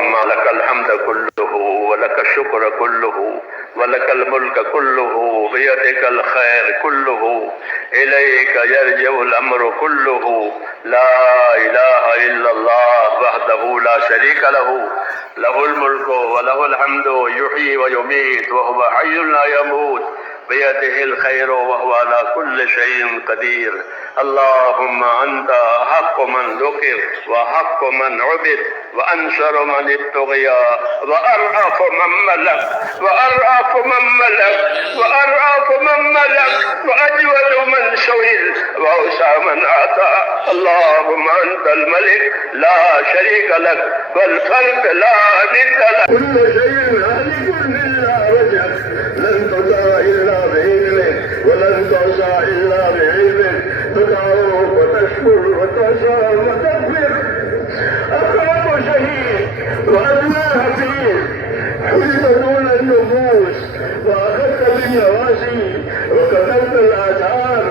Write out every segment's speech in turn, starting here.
اللهم لك الحمد كله ولك الشكر كله ولك الملك كله بيدك الخير كله إليك يرجع الأمر كله لا إله إلا الله وحده لا شريك له له الملك وله الحمد يحيي ويميت وهو حي لا يموت بيده الخير وهو على كل شيء قدير. اللهم أنت حق من ذكر وحق من عبد وأنصر من ابتغي وأرأف من ملك وأجود من سئل وأوسع من أعطى. اللهم أنت الملك لا شريك لك والفرد لا ند لك. كل شيء هالك إلا وجهك لن تطاع إلا بإذنه ولن تعصى إلا بعلمه. تدعوه وتشكر وتسأل وتغفر. أقرب شهيد وأدنى حفيظ حفظ دون النفوس وأخذت بالنواسي وكتبت الآثار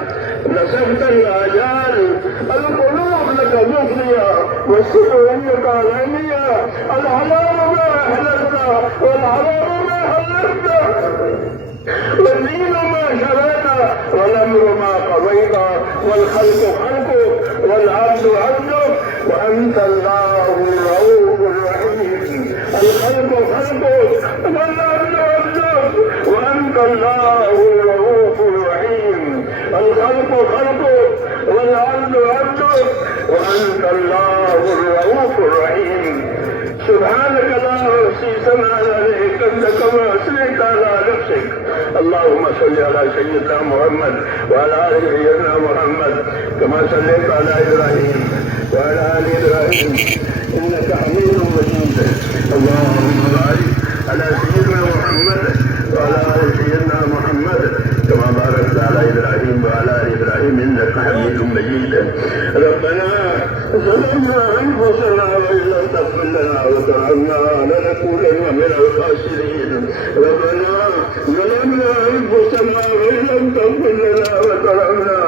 نسبت الآجال. القلوب لك مفضية والسر عندك علانية. الحلال ما أحللت والحرام ما حللت والدين ما شرعت والأمر ما قضيت والخلق خلقك والعبد عبدك وأنت الله الرؤوف الرحيم. الخلق خلقك والعبد عبدك وأنت الله الرؤوف الرحيم. الخلق خلقك والعبد عبدك وأنت الله الرؤوف الرحيم. سبحانك لا أحصي ثناء عليك أنت كما أثنيت على نفسك. اللهم صل على سيدنا محمد وعلى آل سيدنا محمد كما صليت على إبراهيم وعلى آل إبراهيم إنك حميد مجيد. اللهم بارك على سيدنا محمد وعلى آل سيدنا محمد كما باركت على إبراهيم وعلى آل إبراهيم إنك حميد مجيد. ربنا ظلمنا أنفسنا وإن لم تغفر لنا وترحمنا لنكونن من الخاسرين. ربنا ظلمنا أنفسنا وإن لم تغفر لنا وترحمنا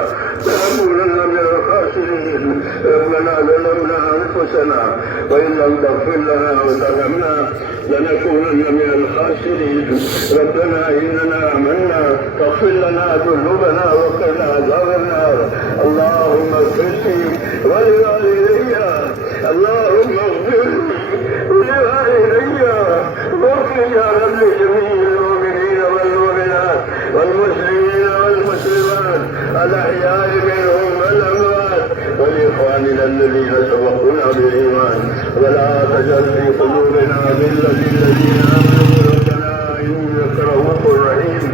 لنكونن من الخاسرين. ربنا ظلمنا أنفسنا وإن لم تغفر لنا وترحمنا لنكونن من الخاسرين. ربنا إننا آمنا فاغفر لنا ذنوبنا وقنا عذاب النار. اللهم اغفر لي ولوالدي. اللهم اغفر لي ولوالدي واغفر يا رب لجميع المؤمنين والمؤمنات والمسلمين والمسلمات الأحياء منهم والأموات ولإخواننا الذين سبقونا بالإيمان ولا تجعل في قلوبنا غلا للذين آمنوا ربنا إنك رؤوف رحيم.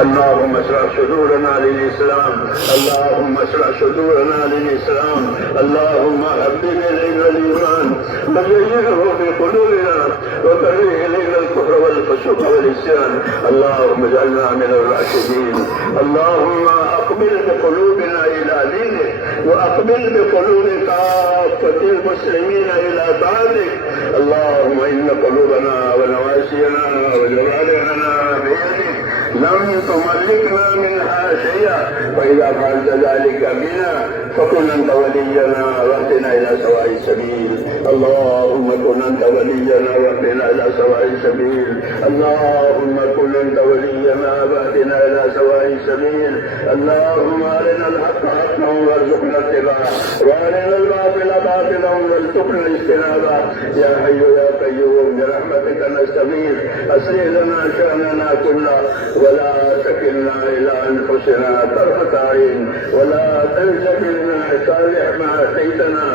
اللهم اشرح صدورنا للإسلام. اللهم اشرح صدورنا للإسلام. اللهم حبب إلينا الإيمان وزينه في قلوبنا وكره إلينا الكفر والفسوق والعصيان. اللهم اجعلنا من الراشدين. اللهم أقبل بقلوبنا إلى دينك وأقبل بقلوب كافة المسلمين إلى طاعتك. اللهم إن قلوبنا ونواسينا وجوارحنا بيدك لم تملكنا منها شيئا وإذا فعلت ذلك بنا فكن أنت ولينا واهدنا إلى سواء السبيل. اللهم كن أنت ولينا واهدنا إلى سواء السبيل. اللهم كن أنت ولينا واهدنا إلى سواء السبيل. اللهم أرنا الحق حقا وارزقنا اتباعه وأرنا الباطل باطلا وارزقنا اجتنابه. يا حي يا قيوم برحمتك نستغيث أصلح لنا شأننا كله ولا تكلنا إلى أنفسنا طرفة عين ولا تنسكلنا صالح ما أتيتنا.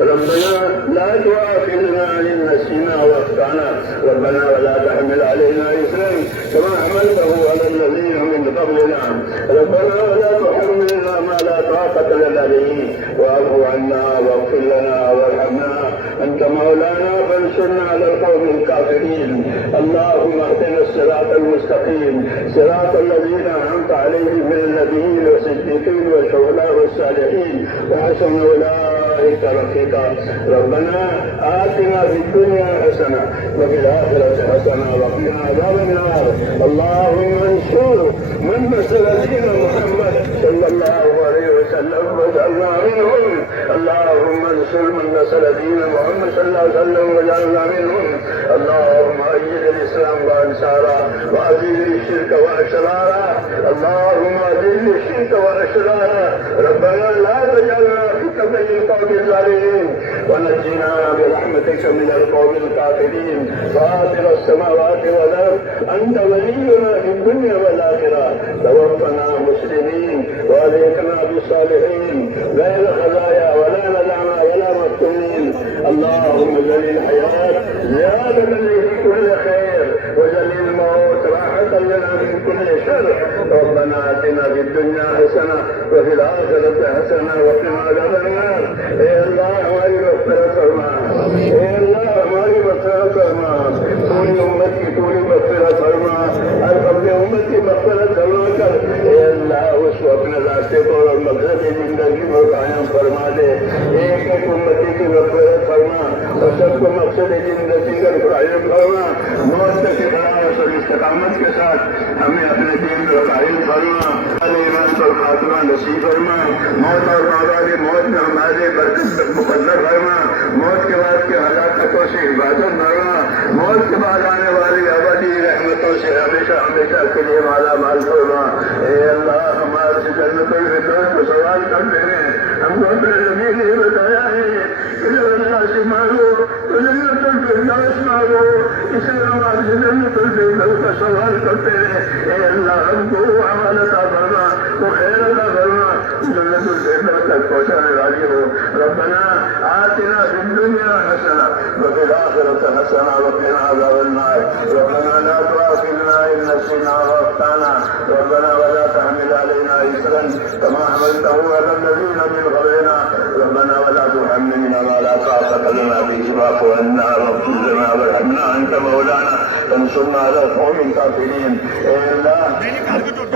ربنا لا تؤاخذنا إن نسينا وأخطأنا. ربنا ولا تحمل علينا إثما كما حملته على الذين من قبلنا. ربنا ولا تحملنا ما لا طاقة لنا به واعف عنا واغفر لنا وارحمنا أنت مولانا فانصرنا على القوم الكافرين. اللهم اهدنا الصراط المستقيم صراط الذين أنعمت عليهم من النبيين والصديقين والشهداء والصالحين وحسن أولئك رفيقا. ربنا آتنا في الدنيا حسنة وفي الآخرة حسنة وقنا عذاب النار. اللهم انصر من نصر دين محمد صلى الله عليه وسلم وسلم واجعلنا منهم. اللهم انصر من نصر دين محمد صلى الله عليه وسلم واجعلنا منهم. اللهم أيد الإسلام وأنصاره وأذل الشرك وأشراره. اللهم أذل الشرك وأشراره. ربنا لا تجعلنا فتنة للقوم الظالمين ونجنا برحمتك من القوم الكافرين. فاطر السماوات والأرض أنت ولينا في الدنيا والآخرة. توفنا مسلمين وألحقنا بالصالحين غير خزايا ولا ندامى ولا مفتونين. اللهم اجعل الحياة زيادة لي في كل خير واجعل الموت راحة لنا من كل شر. ربنا آتنا في الدنيا حسنة وفي الآخرة حسنة وقنا عذاب النار. اے اللہ ہماری مغفرت فرما. اے اللہ ہماری مغفرت فرما. پوری امت کی پوری مغفرت فرما. ہر اپنے امت کی مغفرت فرما کر اے اللہ اس کو اپنے راستے پر اور مقصد زندگی میں قائم فرما دے. ایک ایک امتی کی مغفرت فرما اور سب کو مقصد زندگی کا قائم فرما. موت کے خلاف اور استقامت کے ساتھ ہمیں اپنے دین کو قائم فرما. ایمان پر خاتمہ نصیب فرما. موت اور بعد موت میں ہمارے برکت مقدر فرما. موت کے بعد کے ہلاکتوں سے حفاظت فرما. موت کے بعد آنے والی ابدی رحمتوں سے ہمیشہ ہمیشہ کے لیے مالا مال فرما. اے اللہ ہمارے سے جنت الفردوس کو سوال کرتے ہیں. ہم کو اپنے نبی نے بتایا ہے کہ جب اللہ سے مانگو تو جنت الفردوس مانگو. اسے ہمارے سے جنت الفردوس کا سوال کرتے ہیں. اے اللہ ہم کو عمل عطا فرما تو خیر عطا فرما. جنت الفردوس تک پہنچانے والی ہو. ربنا آتنا في الدنيا حسنة وفي الآخرة حسنة وقنا عذاب النار. ربنا لا تؤاخذنا إن نسينا وأخطأنا. ربنا ولا تحمل علينا إصرا كما حملته على الذين من قبلنا. ربنا ولا تحملنا ما لا طاقة لنا به واعف عنا واغفر لنا وارحمنا أنت مولانا فانصرنا على القوم الكافرين. اے اللہ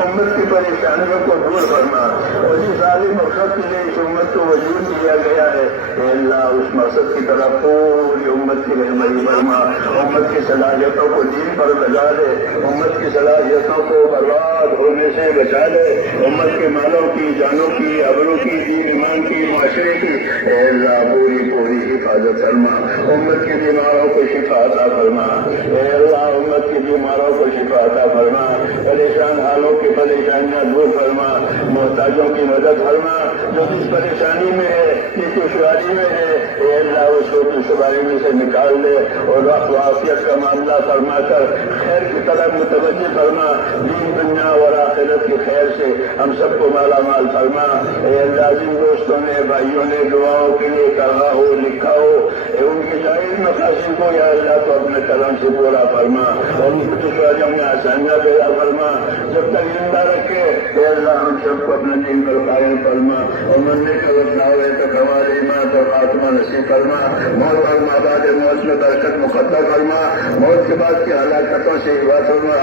امت کی پریشانیوں کو دور فرما. اور جس عالی مقصد کے لیے اس امت کو وجود دیا گیا ہے اے اللہ اس مقصد کی طرف پوری امت کی رہنمائی فرما. امت کی صلاحیتوں کو دین پر لگا دے. امت کی صلاحیتوں کو برباد ہونے سے بچا لے. امت کے مالوں کی جانوں کی ابروں کی دین ایمان کی معاشرے کی اے اللہ پوری پوری حفاظت فرما. امت کی بیماروں کو شفا عطا فرما. اے اللہ امت کی بیماروں کو شفا عطا فرما. پریشان حالوں کی پریشانیاں دور فرما. محتاجوں کی مدد فرما. جو جس پریشانی میں ہے جس دشواری میں ہے اے اللہ اس کو دشواری میں سے نکال دے اور عافیت کا معاملہ فرما کر خیر کی طرف متوجہ فرما. دین دنیا اور آخرت کی خیر سے ہم سب کو مالا مال فرما. اے اللہ جن دوستوں نے بھائیوں نے دعاؤں کے لیے کہا ہو لکھا ہو ان کی ظاہر مقاصد کو یا اللہ تو اپنے کرم سے پورا فرما اور ان کی دشواریوں میں آسانیاں پیدا فرما. جب تک زندہ رکھے اے اللہ ہم سب کو اپنے دین پر قائم فرما. اور مرنے کا وقت نہ ہوئے تو ہمارے ایمان اور خاتمہ نصیب فرما. موت اور بعد موت میں برکت مقدر فرما. موت کے بعد کی ہلاکتوں سے حفاظت فرما.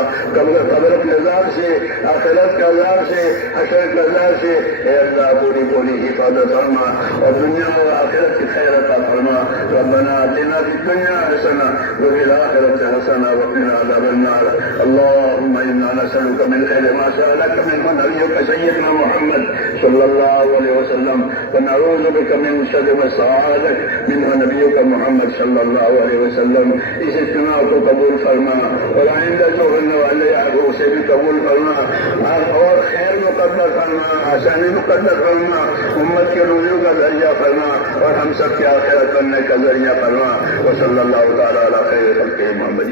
قبر کے عذاب سے آخرت کے عذاب سے حشر کے عذاب سے اے اللہ پوری پوری حفاظت فرما اور دنیا اور آخرت کی خیر عطا فرما. ربنا آتنا في الدنيا حسنة وفي الآخرة حسنة وقنا عذاب النار. اللهم إنا نسألك من خير ما سألك منه نبيك سيدنا محمد صلى الله عليه وسلم ونعوذ بك من شر ما استعاذك منه نبيك محمد صلى الله عليه وسلم. اس اجتماع کو قبول فرما اور آئندہ جو ہونے والے آگے اسے بھی قبول فرما اور خیر مقدر فرما. آسانی مقدر فرما. امت کے رجوع کا ذریعہ فرما اور ہم سب کی آخرت بننے کا ذریعہ فرما. وصلی اللہ تعالی علی خیر خلقہ محمد.